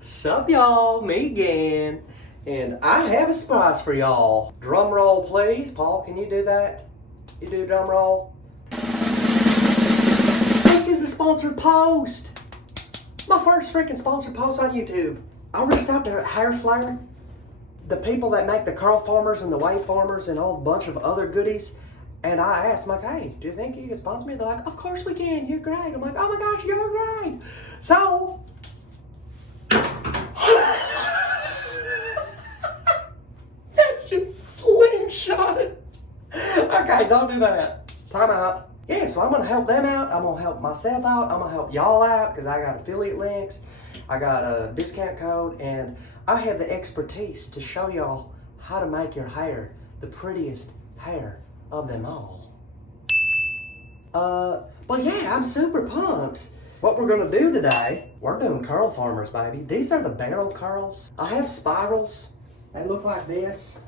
Sup y'all, me again. And I have a surprise for y'all. Drum roll please. Paul, can you do that? You do drum roll? This is the sponsored post. My first freaking sponsored post on YouTube. I reached out to Hair Flare, the people that make the Curlformers and the Waveformers and a whole bunch of other goodies. And I asked them, like, hey, do you think you can sponsor me? They're like, of course we can, you're great. I'm like, oh my gosh, you're great. So, that just slingshotted. Okay, don't do that. Time out. Yeah, so I'm gonna help them out. I'm gonna help myself out. I'm gonna help y'all out because I got affiliate links. I got a discount code and I have the expertise to show y'all how to make your hair the prettiest hair of them all. But yeah, I'm super pumped. What we're gonna do today, we're doing Curlformers, baby. These are the barrel curls. I have spirals. They look like this.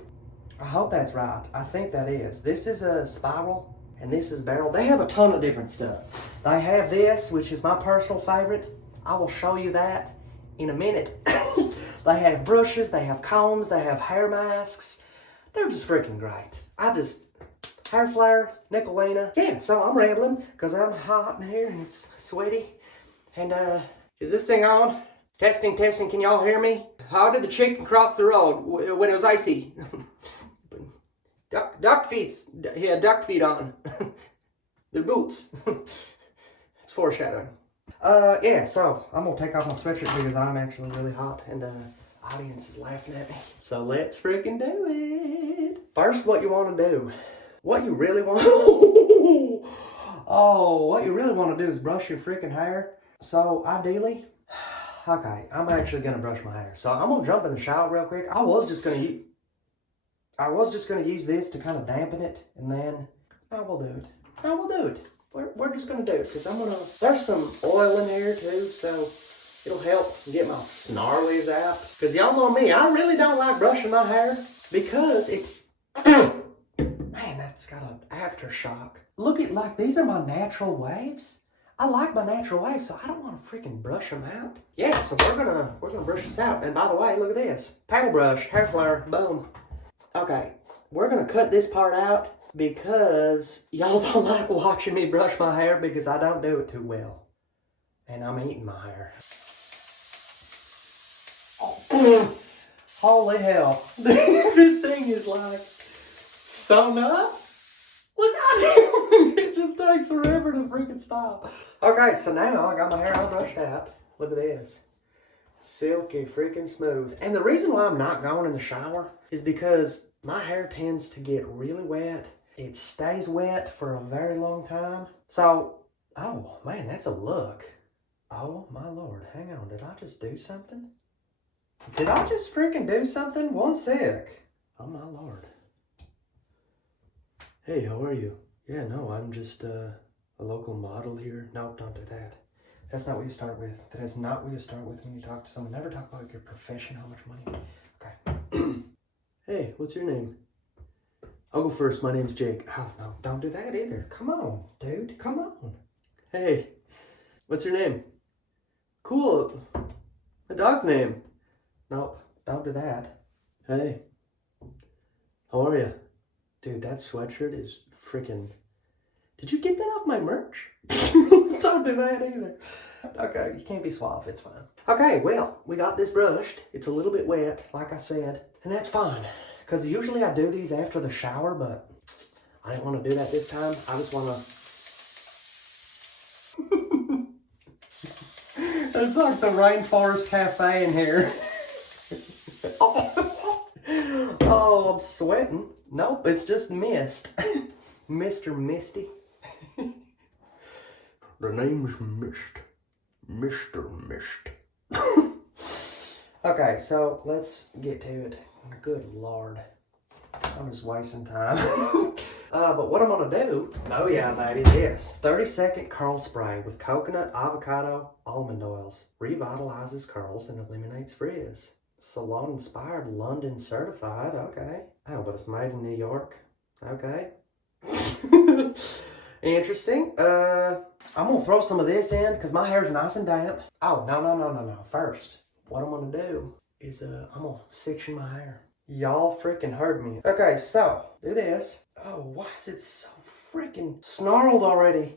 I hope that's right. I think that is. This is a spiral and this is barrel. They have a ton of different stuff. They have this, which is my personal favorite. I will show you that in a minute. They have brushes, they have combs, they have hair masks. They're just freaking great. Hair Flare, Nicolina. Yeah, so I'm rambling because I'm hot in here and it's sweaty. And is this thing on? Testing, testing, can y'all hear me? How did the chicken cross the road when it was icy? Duck feet on. Their boots. It's foreshadowing. Yeah, so I'm gonna take off my sweatshirt because I'm actually really hot and audience is laughing at me. So let's freaking do it. First, what you wanna do. What you really want what you really want to do is brush your freaking hair. So ideally, okay, I'm actually gonna brush my hair. So I'm gonna jump in the shower real quick. I was just gonna use this to kind of dampen it, and then I will do it. We're just gonna do it because there's some oil in here too, so it'll help get my snarlies out. Because y'all know me, I really don't like brushing my hair because it's man, that's got an aftershock. Look at, like, these are my natural waves. I like my natural waves, so I don't want to freaking brush them out. Yeah, so we're gonna brush this out. And by the way, look at this. Paddle brush, Hair Flare, boom. Okay, we're gonna cut this part out because y'all don't like watching me brush my hair because I don't do it too well. And I'm eating my hair. Oh, holy hell. This thing is like so nuts. Look at it. It just takes forever to freaking stop. Okay, so now I got my hair all brushed out. Look at this. Silky freaking smooth. And the reason why I'm not going in the shower is because my hair tends to get really wet. It stays wet for a very long time. So, oh man, that's a look. Oh my Lord, hang on, did I just do something? Did I just freaking do something? One sec. Oh my Lord. Hey, how are you? Yeah, no, I'm just a local model here. No, don't do that. That's not what you start with. That is not what you start with when you talk to someone. Never talk about your profession, how much money. Okay. Hey, what's your name? I'll go first. My name's Jake. Oh, no, don't do that either. Come on, dude. Come on. Hey, what's your name? Cool. A dog name. Nope, don't do that. Hey, how are you? Dude, that sweatshirt is freaking... Did you get that off my merch? Don't do that either. Okay, you can't be suave, it's fine. Okay, well, we got this brushed. It's a little bit wet, like I said, and that's fine. Because usually I do these after the shower, but I didn't want to do that this time. I just want to... It's like the Rainforest Cafe in here. Oh, I'm sweating. Nope, it's just mist. Mr. Misty. The name's Mist. Mr. Mist. Okay, so let's get to it. Good Lord. I'm just wasting time. But what I'm gonna do, oh yeah, baby, this 30-second curl spray with coconut, avocado, almond oils. Revitalizes curls and eliminates frizz. Salon inspired, London certified, okay. Oh, but it's made in New York, okay. Interesting. I'm gonna throw some of this in because my hair's nice and damp. Oh, no. First, what I'm gonna do is I'm gonna section my hair. Y'all freaking heard me. Okay, so do this. Oh, why is it so freaking snarled already?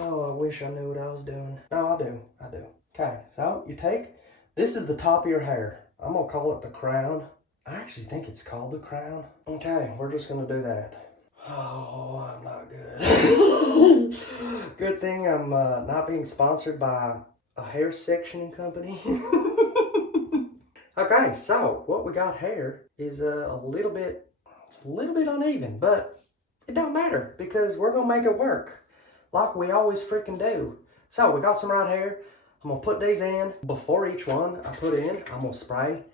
Oh, I wish I knew what I was doing. No, I do. Okay, so you take, this is the top of your hair. I'm gonna call it the crown. I actually think it's called the crown. Okay, we're just gonna do that. Oh, I'm not good. Good thing I'm not being sponsored by a hair sectioning company. Okay, so what we got here is a little bit uneven, but it don't matter because we're gonna make it work like we always freaking do. So we got some right here. I'm gonna put these in. Before each one I put in, I'm gonna spray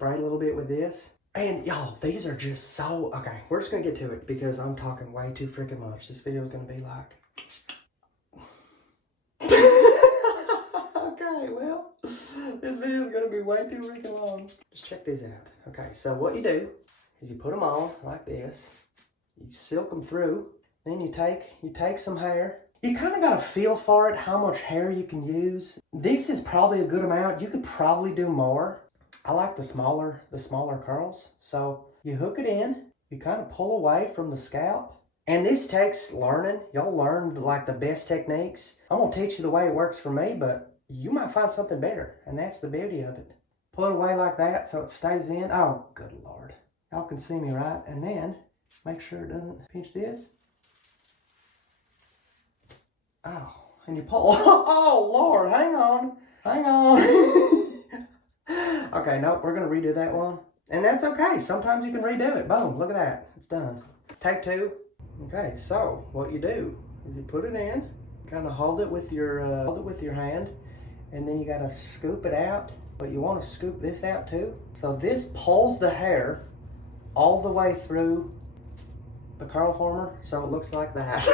a little bit with this. And y'all, these are just so, okay, we're just gonna get to it because I'm talking way too freaking much. This video is gonna be like, okay, well, this video is gonna be way too freaking long. Just check these out. Okay, so what you do is you put them on like this. You silk them through. Then you take some hair. You kind of got to feel for it, how much hair you can use. This is probably a good amount. You could probably do more. I like the smaller curls. So you hook it in. You kind of pull away from the scalp. And this takes learning. You'll learn like the best techniques. I'm gonna teach you the way it works for me, but you might find something better. And that's the beauty of it. Pull it away like that so it stays in. Oh, good Lord. Y'all can see me, right? And then make sure it doesn't pinch this. Oh, and you pull. Oh, Lord, hang on. Okay, nope, we're going to redo that one. And that's okay. Sometimes you can redo it. Boom, look at that. It's done. Take two. Okay, so what you do is you put it in, kind of hold it with your hand, and then you got to scoop it out. But you want to scoop this out too. So this pulls the hair all the way through the Curlformer, so it looks like that.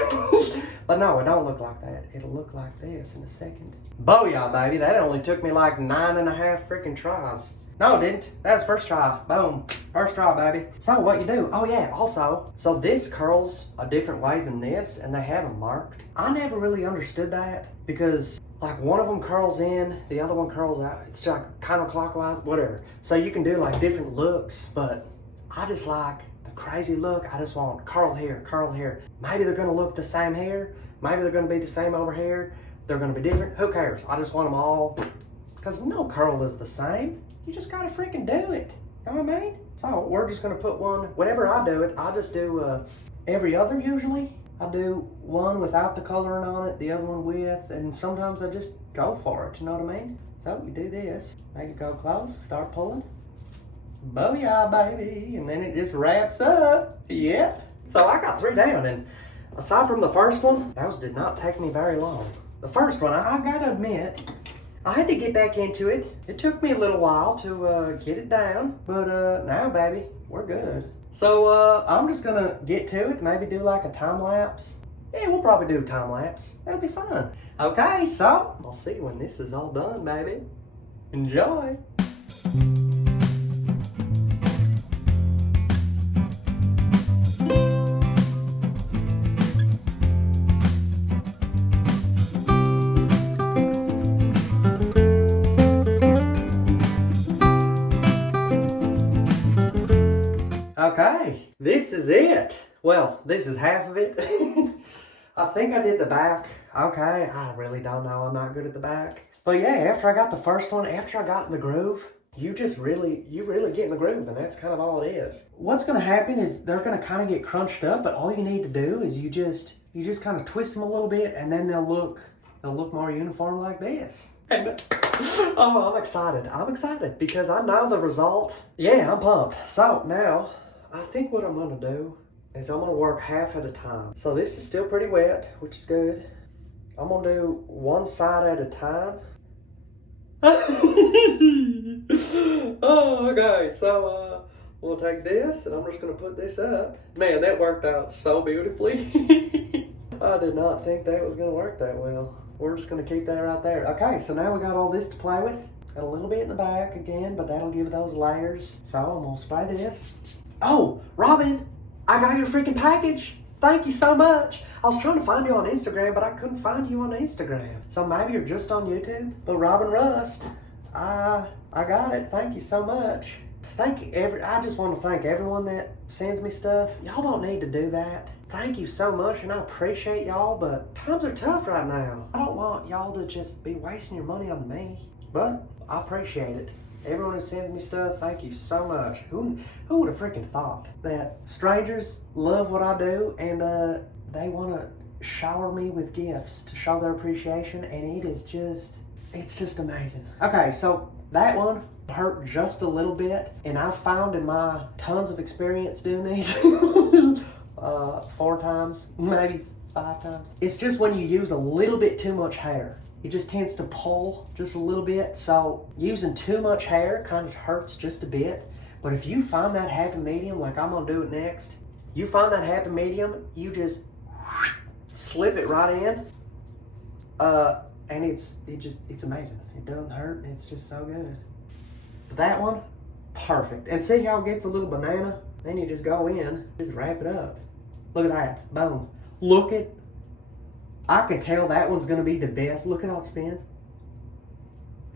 But no, it don't look like that. It'll look like this in a second. Booyah, baby. That only took me like 9.5 freaking tries. No, it didn't. That was first try. Boom. First try, baby. So what you do, oh yeah, also, so this curls a different way than this, and they have them marked. I never really understood that because like one of them curls in, the other one curls out. It's like counterclockwise, whatever. So you can do like different looks, but I just like crazy look. I just want curl here. Maybe they're gonna look the same here. Maybe they're gonna be the same over here. They're gonna be different. Who cares? I just want them all because no curl is the same. You just gotta freaking do it. You know what I mean? So we're just gonna put one, whenever I do it, I just do every other usually. I do one without the coloring on it, the other one with, and sometimes I just go for it, you know what I mean? So you do this, make it go close, start pulling. Booyah, baby, and then it just wraps up. Yep. So I got 3 down, and aside from the first one, those did not take me very long. The first one, I gotta admit, I had to get back into it. It took me a little while to get it down, but now, baby, we're good. So I'm just gonna get to it, maybe do like a time lapse. Yeah, we'll probably do a time lapse. That'll be fun. Okay, so I'll see you when this is all done, baby. Enjoy. Okay, this is it. Well, this is half of it. I think I did the back. Okay, I really don't know. I'm not good at the back. But yeah, after I got the first one, after I got in the groove, you really get in the groove, and that's kind of all it is. What's gonna happen is they're gonna kind of get crunched up, but all you need to do is you just kind of twist them a little bit, and then they'll look more uniform like this. And oh, I'm excited because I know the result. Yeah, I'm pumped. So now, I think what I'm gonna do is I'm gonna work half at a time. So this is still pretty wet, which is good. I'm gonna do one side at a time. Oh, okay, so we'll take this and I'm just gonna put this up. Man, that worked out so beautifully. I did not think that was gonna work that well. We're just gonna keep that right there. Okay, so now we got all this to play with. Got a little bit in the back again, but that'll give those layers. So I'm gonna spray this. Oh, Robin, I got your freaking package. Thank you so much. I was trying to find you on Instagram, but I couldn't find you on Instagram. So maybe you're just on YouTube. But Robin Rust, I I got it. Thank you so much. I just want to thank everyone that sends me stuff. Y'all don't need to do that. Thank you so much, and I appreciate y'all, but times are tough right now. I don't want y'all to just be wasting your money on me, but I appreciate it. Everyone who sends me stuff, thank you so much. Who would have freaking thought that strangers love what I do and they want to shower me with gifts to show their appreciation, and it's just amazing. Okay, so that one hurt just a little bit, and I found in my tons of experience doing these 4 times, maybe 5 times. It's just when you use a little bit too much hair. It just tends to pull just a little bit. So using too much hair kind of hurts just a bit. But if you find that happy medium, like I'm gonna do it next, you find that happy medium, you just slip it right in. And it's amazing. It doesn't hurt. It's just so good. That one, perfect. And see how it gets a little banana? Then you just go in, just wrap it up. Look at that, boom. I can tell that one's gonna be the best. Look at how it spins.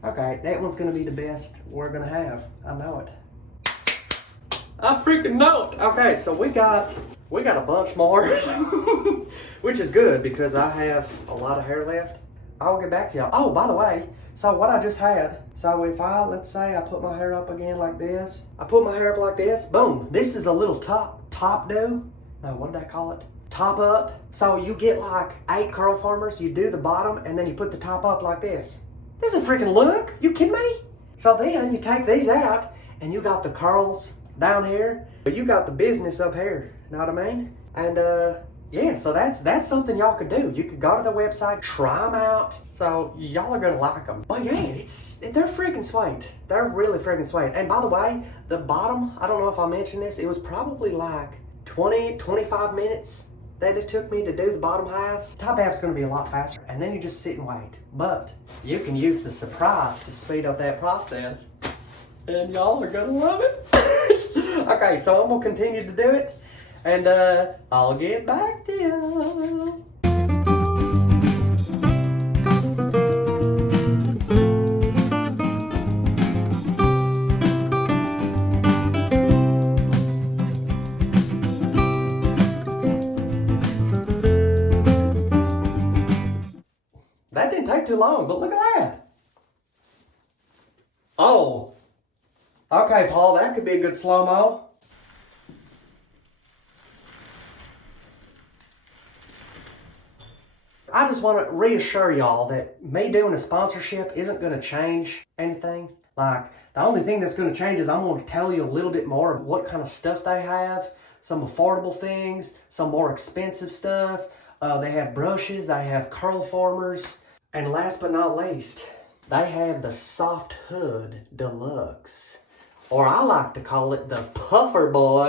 Okay, that one's gonna be the best we're gonna have. I know it. I freaking know it. Okay, so we got a bunch more, which is good because I have a lot of hair left. I'll get back to y'all. Oh, by the way, so what I just had, so if let's say I put my hair up again like this, boom, this is a little top do. No, what did I call it? Top up. So you get like 8 Curlformers, you do the bottom, and then you put the top up like this. This is a freaking look. You kidding me? So then you take these out, and you got the curls down here, but you got the business up here. Know what I mean? And yeah, so that's something y'all could do. You could go to the website, try them out. So y'all are gonna like them. But yeah, they're freaking sweet. They're really freaking sweet. And by the way, the bottom, I don't know if I mentioned this, it was probably like 20-25 minutes that it took me to do the bottom half. Top half's gonna be a lot faster, and then you just sit and wait. But you can use the surprise to speed up that process, and y'all are gonna love it. Okay, so I'm gonna continue to do it, and I'll get back to you. That didn't take too long, but look at that. Oh. Okay, Paul, that could be a good slow-mo. I just want to reassure y'all that me doing a sponsorship isn't going to change anything. Like, the only thing that's going to change is I'm going to tell you a little bit more of what kind of stuff they have, some affordable things, some more expensive stuff. They have brushes, they have Curlformers, and last but not least, they have the Soft Hood Deluxe. Or I like to call it the Puffer Boy.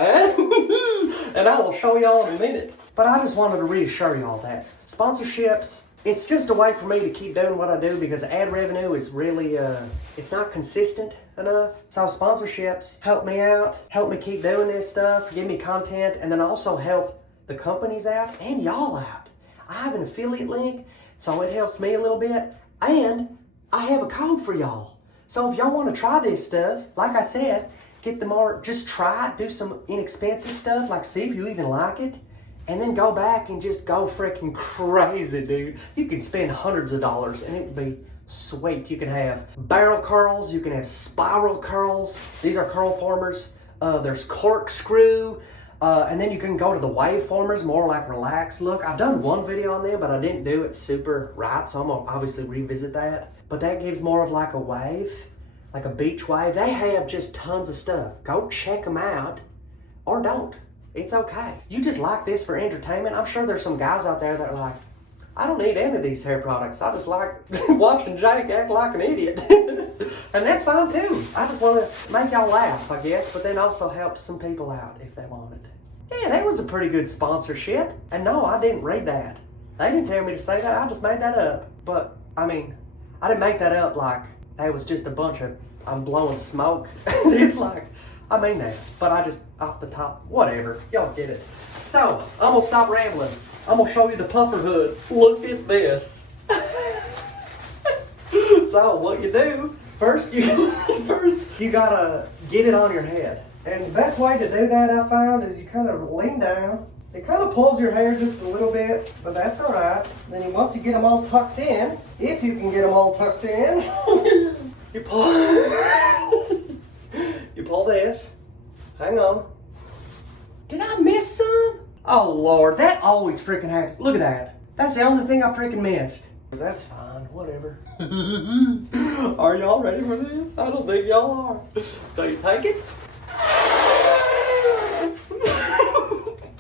And I will show y'all in a minute. But I just wanted to reassure y'all that sponsorships, it's just a way for me to keep doing what I do because ad revenue is really, it's not consistent enough. So sponsorships help me out, help me keep doing this stuff, give me content, and then also help the companies out and y'all out. I have an affiliate link, so it helps me a little bit, and I have a code for y'all. So if y'all want to try this stuff, like I said, just try it, do some inexpensive stuff, like see if you even like it, and then go back and just go freaking crazy, dude. You can spend hundreds of dollars and it would be sweet. You can have barrel curls, you can have spiral curls. These are Curlformers. There's corkscrew. And then you can go to the waveformers, more like relaxed look. I've done one video on them, but I didn't do it super right, so I'm gonna obviously revisit that. But that gives more of like a wave, like a beach wave. They have just tons of stuff. Go check them out, or don't. It's okay. You just like this for entertainment. I'm sure there's some guys out there that are like, I don't need any of these hair products. I just like watching Jake act like an idiot. And that's fine too. I just want to make y'all laugh, I guess, but then also help some people out if they want it. Yeah, that was a pretty good sponsorship. And no, I didn't read that. They didn't tell me to say that. I just made that up. But, I mean, I didn't make that up like that was just a bunch of, I'm blowing smoke. It's like, I mean that. But I just, off the top, whatever. Y'all get it. So, I'm going to stop rambling. I'm going to show you the puffer hood. Look at this. So, what you do, First you gotta get it on your head. And the best way to do that I found is you kind of lean down. It kind of pulls your hair just a little bit, but that's all right. Then once you get them all tucked in, if you can get them all tucked in, you pull, you pull this. Hang on. Did I miss some? Oh Lord, that always freaking happens. Look at that. That's the only thing I freaking missed. That's fine, whatever. Are y'all ready for this? I don't think y'all are. So you take it.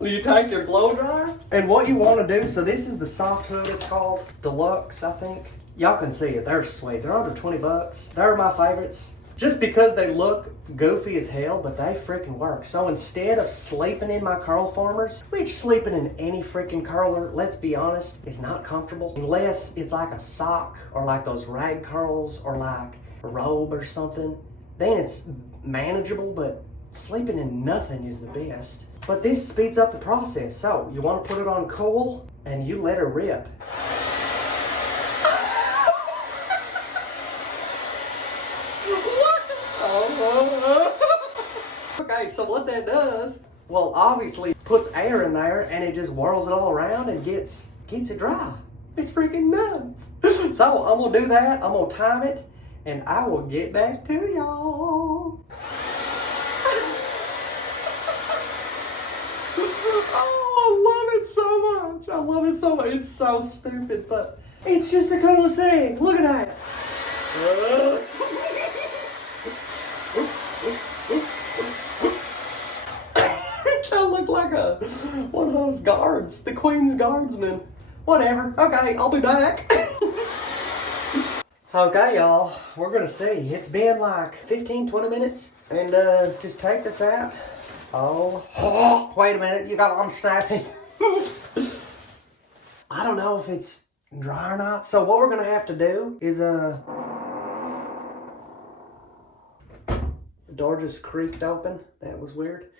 You take your blow dryer, and what you want to do, so this is the soft hood, it's called Deluxe, I think. Y'all can see it, they're sweet. They're under 20 bucks. They're my favorites. Just because they look goofy as hell, but they freaking work. So instead of sleeping in my Curlformers, which sleeping in any freaking curler, let's be honest, is not comfortable. Unless it's like a sock, or like those rag curls, or like a robe or something. Then it's manageable, but sleeping in nothing is the best. But this speeds up the process. So you want to put it on cool and you let her rip. Okay, so what that does, well, obviously puts air in there and it just whirls it all around and gets it dry. It's freaking nuts. So I'm gonna do that, I'm gonna time it, and I will get back to y'all. Oh, I love it so much. I love it so much. It's so stupid, but it's just the coolest thing. Look at that. I look like one of those guards, the Queen's guardsmen. Whatever. Okay, I'll be back. Okay, y'all. We're gonna see. It's been like 15, 20 minutes. And just take this out. Oh, wait a minute, you got on snappy. I don't know if it's dry or not. So what we're gonna have to do is the door just creaked open. That was weird.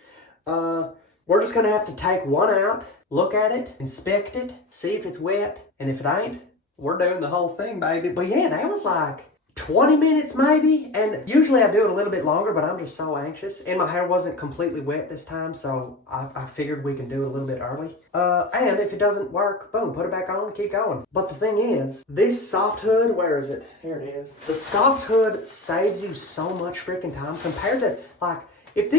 We're just gonna have to take one out, look at it, inspect it, see if it's wet, and if it ain't, we're doing the whole thing, baby. But yeah, that was like 20 minutes maybe, and usually I do it a little bit longer, but I'm just so anxious, and my hair wasn't completely wet this time, so I figured we can do it a little bit early. And if it doesn't work, boom, put it back on and keep going. But the thing is, this soft hood, where is it? Here it is. The soft hood saves you so much freaking time compared to, like, if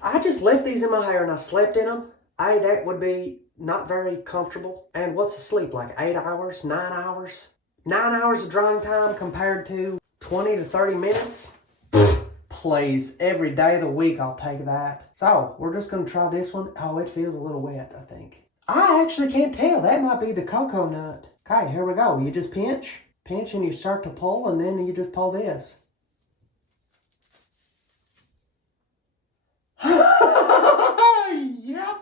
I just left these in my hair and I slept in them, that would be not very comfortable. And what's the sleep, like 8 hours, 9 hours? 9 hours of drying time compared to 20 to 30 minutes? Please, every day of the week I'll take that. So, we're just gonna try this one. Oh, it feels a little wet, I think. I actually can't tell. That might be the cocoa nut. Okay, here we go. You just pinch, and you start to pull, and then you just pull this. Yep.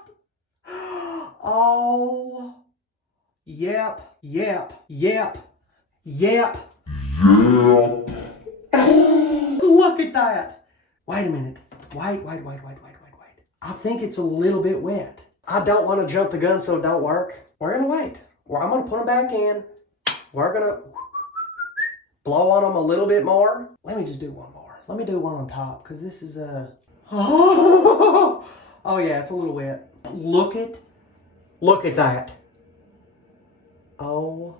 Oh. Yep. Look at that. Wait a minute. Wait. I think it's a little bit wet. I don't want to jump the gun so it don't work. We're going to wait. I'm going to put them back in. We're going to blow on them a little bit more. Let me just do one more. Let me do one on top because this is oh yeah, it's a little wet. Look at that. Oh.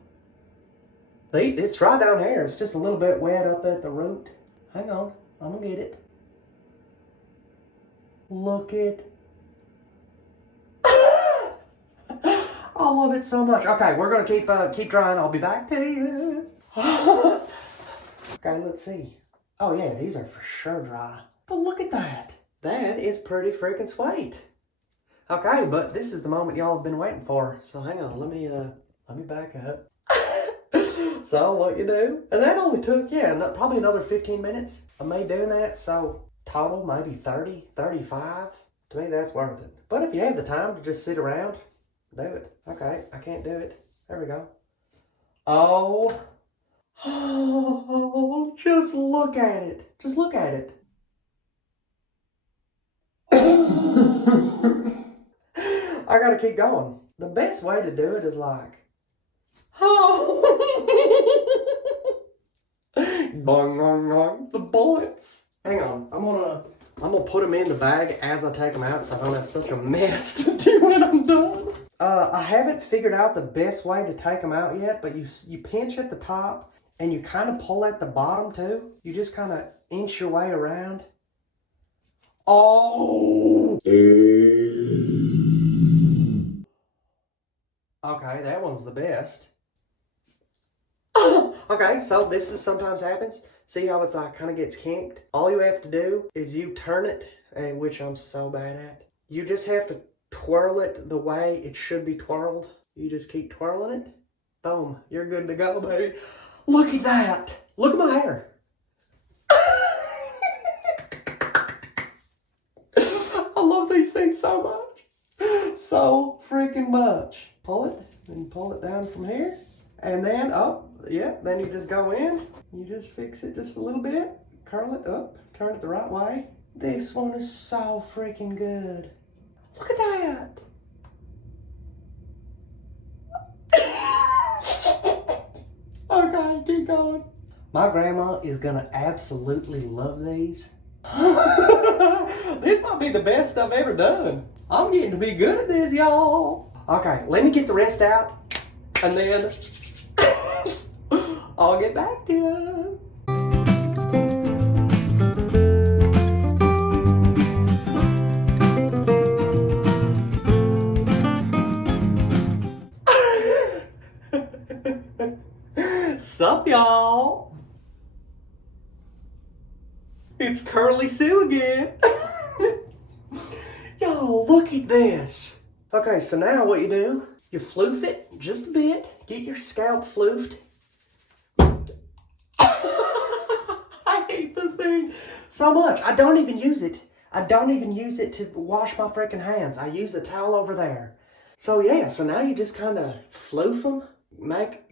It's dry down here. It's just a little bit wet up at the root. Hang on. I'm going to get it. Look at. I love it so much. Okay, we're going to keep drying. I'll be back to you. Okay, let's see. Oh, yeah, these are for sure dry. But look at that. That is pretty freaking sweet. Okay, but this is the moment y'all have been waiting for. So hang on. Let me back up. So what you do, and that only took, probably another 15 minutes of me doing that. So total maybe 30, 35. To me, that's worth it. But if you have the time to just sit around, do it. Okay, I can't do it. There we go. Oh, just look at it. Just look at it. I gotta keep going. The best way to do it is like, Bong, bong, bong. The bullets. Hang on. I'm gonna put them in the bag as I take them out so I don't have such a mess to do when I'm done. I haven't figured out the best way to take them out yet, but you pinch at the top and you kind of pull at the bottom too. You just kind of inch your way around. Oh! Okay, that one's the best. Okay, so this is sometimes happens. See how it's like kind of gets kinked? All you have to do is you turn it, and which I'm so bad at. You just have to twirl it the way it should be twirled. You just keep twirling it. Boom, you're good to go, baby. Look at that. Look at my hair. I love these things so much. So freaking much. Pull it and pull it down from here. And then, oh, yeah, then you just go in. You just fix it just a little bit. Curl it up. Turn it the right way. This one is so freaking good. Look at that. Okay, keep going. My grandma is gonna absolutely love these. This might be the best I've ever done. I'm getting to be good at this, y'all. Okay, let me get the rest out, and then I'll get back to you. Sup, y'all? It's Curly Sue again. Yo, look at this. Okay, so now what you do, you floof it just a bit. Get your scalp floofed. I hate this thing so much. I don't even use it. I don't even use it to wash my freaking hands. I use the towel over there. So yeah, so now you just kind of floof them.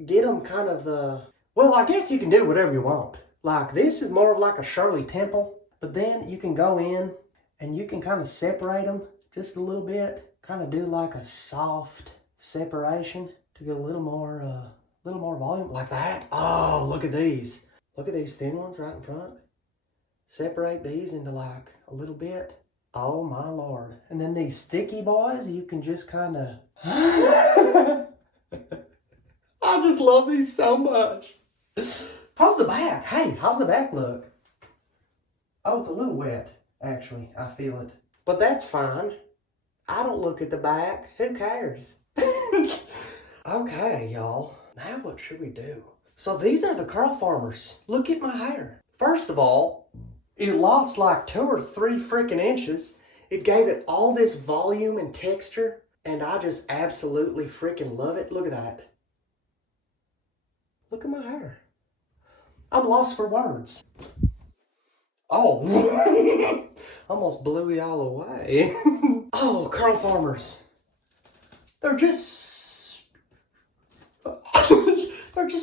Get them kind of, well, I guess you can do whatever you want. Like, this is more of like a Shirley Temple, but then you can go in and you can kind of separate them just a little bit, kind of do like a soft separation to get a little more volume, like that. Oh, look at these. Look at these thin ones right in front. Separate these into like a little bit. Oh my Lord. And then these thicky boys, you can just kind of... I just love these so much. How's the back? Hey, how's the back look? Oh, it's a little wet, actually. I feel it. But that's fine. I don't look at the back. Who cares? Okay, y'all. Now what should we do? So these are the Curlformers. Look at my hair. First of all, it lost like 2 or 3 freaking inches. It gave it all this volume and texture, and I just absolutely freaking love it. Look at that. Look at my hair. I'm lost for words. Oh, almost blew y'all away. Oh, Curlformers. They're just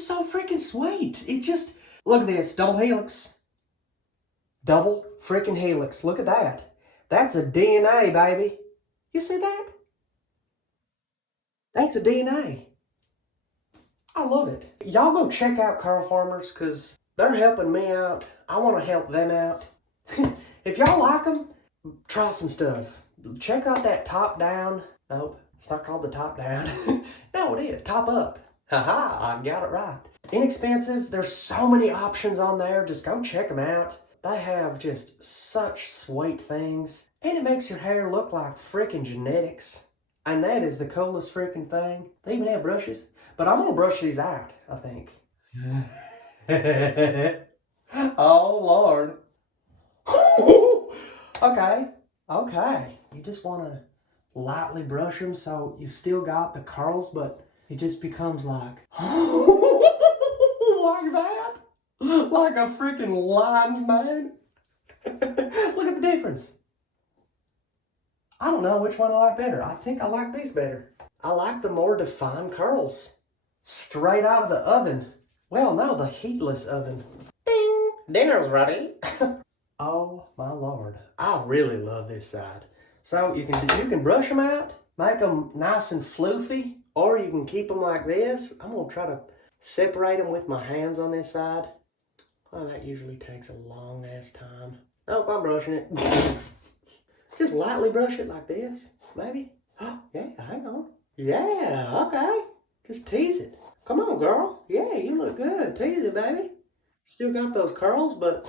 so freaking sweet. It just, look at this, double helix. Double freaking helix. Look at that. That's a DNA, baby. You see that? That's a DNA. I love it. Y'all go check out Curlformers because they're helping me out. I want to help them out. If y'all like them, try some stuff. Check out that top down. Nope, it's not called the top down. No, it is. Top up. Haha, I got it right. Inexpensive. There's so many options on there. Just go check them out. They have just such sweet things. And it makes your hair look like freaking genetics. And that is the coolest freaking thing. They even have brushes. But I'm going to brush these out, I think. Oh, Lord. Okay. You just want to lightly brush them so you still got the curls, but it just becomes like... like that? Like a freaking lion's mane? Look at the difference. I don't know which one I like better. I think I like these better. I like the more defined curls. Straight out of the oven. Well, no, the heatless oven. Ding! Dinner's ready. Oh, my Lord. I really love this side. So you can brush them out, make them nice and floofy, or you can keep them like this. I'm going to try to separate them with my hands on this side. Oh, that usually takes a long ass time. Nope, I'm brushing it. Just lightly brush it like this, maybe. Oh, yeah, hang on. Yeah, okay. Just tease it. Come on, girl. Yeah, you look good. Tease it, baby. Still got those curls, but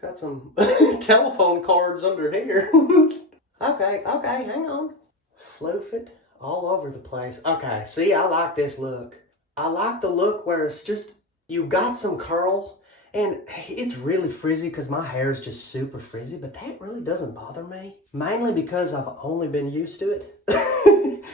got some telephone cords under here. Okay, hang on. Floof it all over the place. Okay, see, I like this look. I like the look where it's just, you got some curl, and it's really frizzy because my hair is just super frizzy, but that really doesn't bother me. Mainly because I've only been used to it.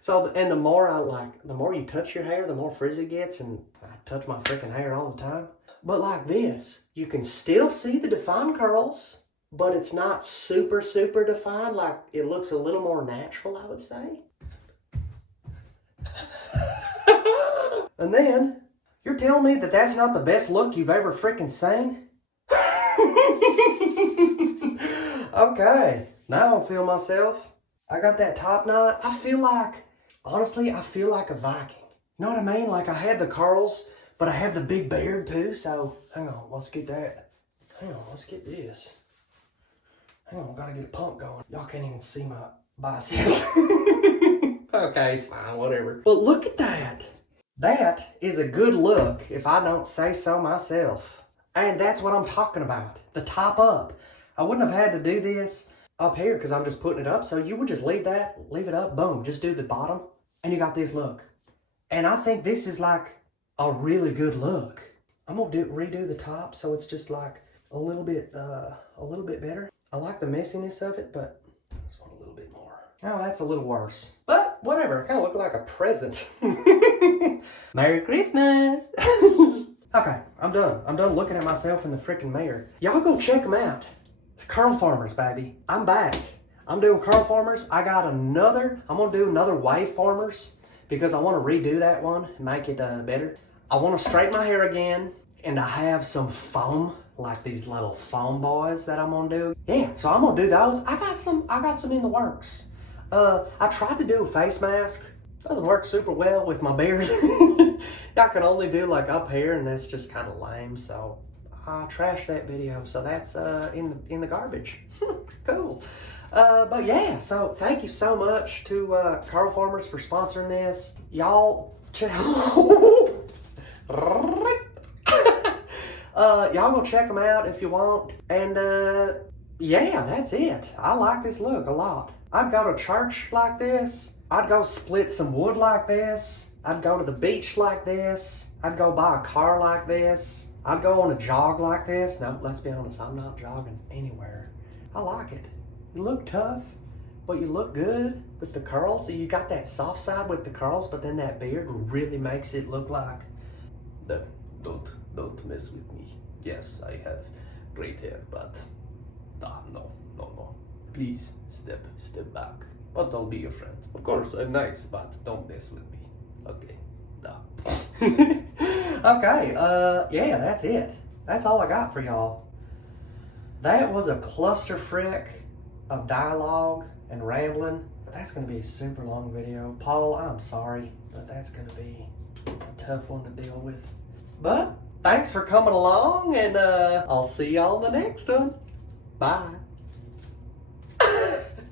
So, and the more you touch your hair, the more frizzy it gets, and I touch my freaking hair all the time. But like this, you can still see the defined curls, but it's not super, super defined. Like, it looks a little more natural, I would say. And then, you're telling me that that's not the best look you've ever freaking seen? Okay, now I feel myself. I got that top knot. I feel like, honestly, I feel like a Viking. You know what I mean? Like, I have the curls, but I have the big beard too. So, hang on, let's get that. Hang on, let's get this. Hang on, gotta get a pump going. Y'all can't even see my biceps. Okay, fine, whatever. But look at that. That is a good look, if I don't say so myself. And that's what I'm talking about. The top up. I wouldn't have had to do this up here because I'm just putting it up. So you would just leave it up, boom. Just do the bottom, and you got this look. And I think this is like a really good look. I'm gonna redo the top so it's just like a little bit better. I like the messiness of it, but I just want a little bit more. Oh, that's a little worse. But whatever, kind of look like a present. Merry Christmas. Okay, I'm done. I'm done looking at myself in the freaking mirror. Y'all go check them out. Curlformers, baby. I'm back. I'm doing Curlformers. I'm gonna do another Waveformers because I want to redo that one and make it better. I want to straighten my hair again, and I have some foam, like these little foam boys that I'm gonna do. Yeah, so I'm gonna do those. I got some in the works. I tried to do a face mask. Doesn't work super well with my beard. I can only do like up here, and that's just kind of lame. So I trashed that video. So that's in the garbage. Cool. But yeah, so thank you so much to Curlformers for sponsoring this. Y'all y'all go check them out if you want. And yeah, that's it. I like this look a lot. I'd go to church like this. I'd go split some wood like this. I'd go to the beach like this. I'd go buy a car like this. I'd go on a jog like this. No, let's be honest, I'm not jogging anywhere. I like it. You look tough, but you look good with the curls. So you got that soft side with the curls, but then that beard really makes it look like... Don't mess with me. Yes, I have great hair, but no. Please step back. But I'll be your friend. Of course, I'm nice, but don't mess with me. Okay, Okay, yeah, that's it. That's all I got for y'all. That was a cluster frick of dialogue and rambling. That's gonna be a super long video. Paul, I'm sorry, but that's gonna be a tough one to deal with. But thanks for coming along, and I'll see y'all in the next one. Bye.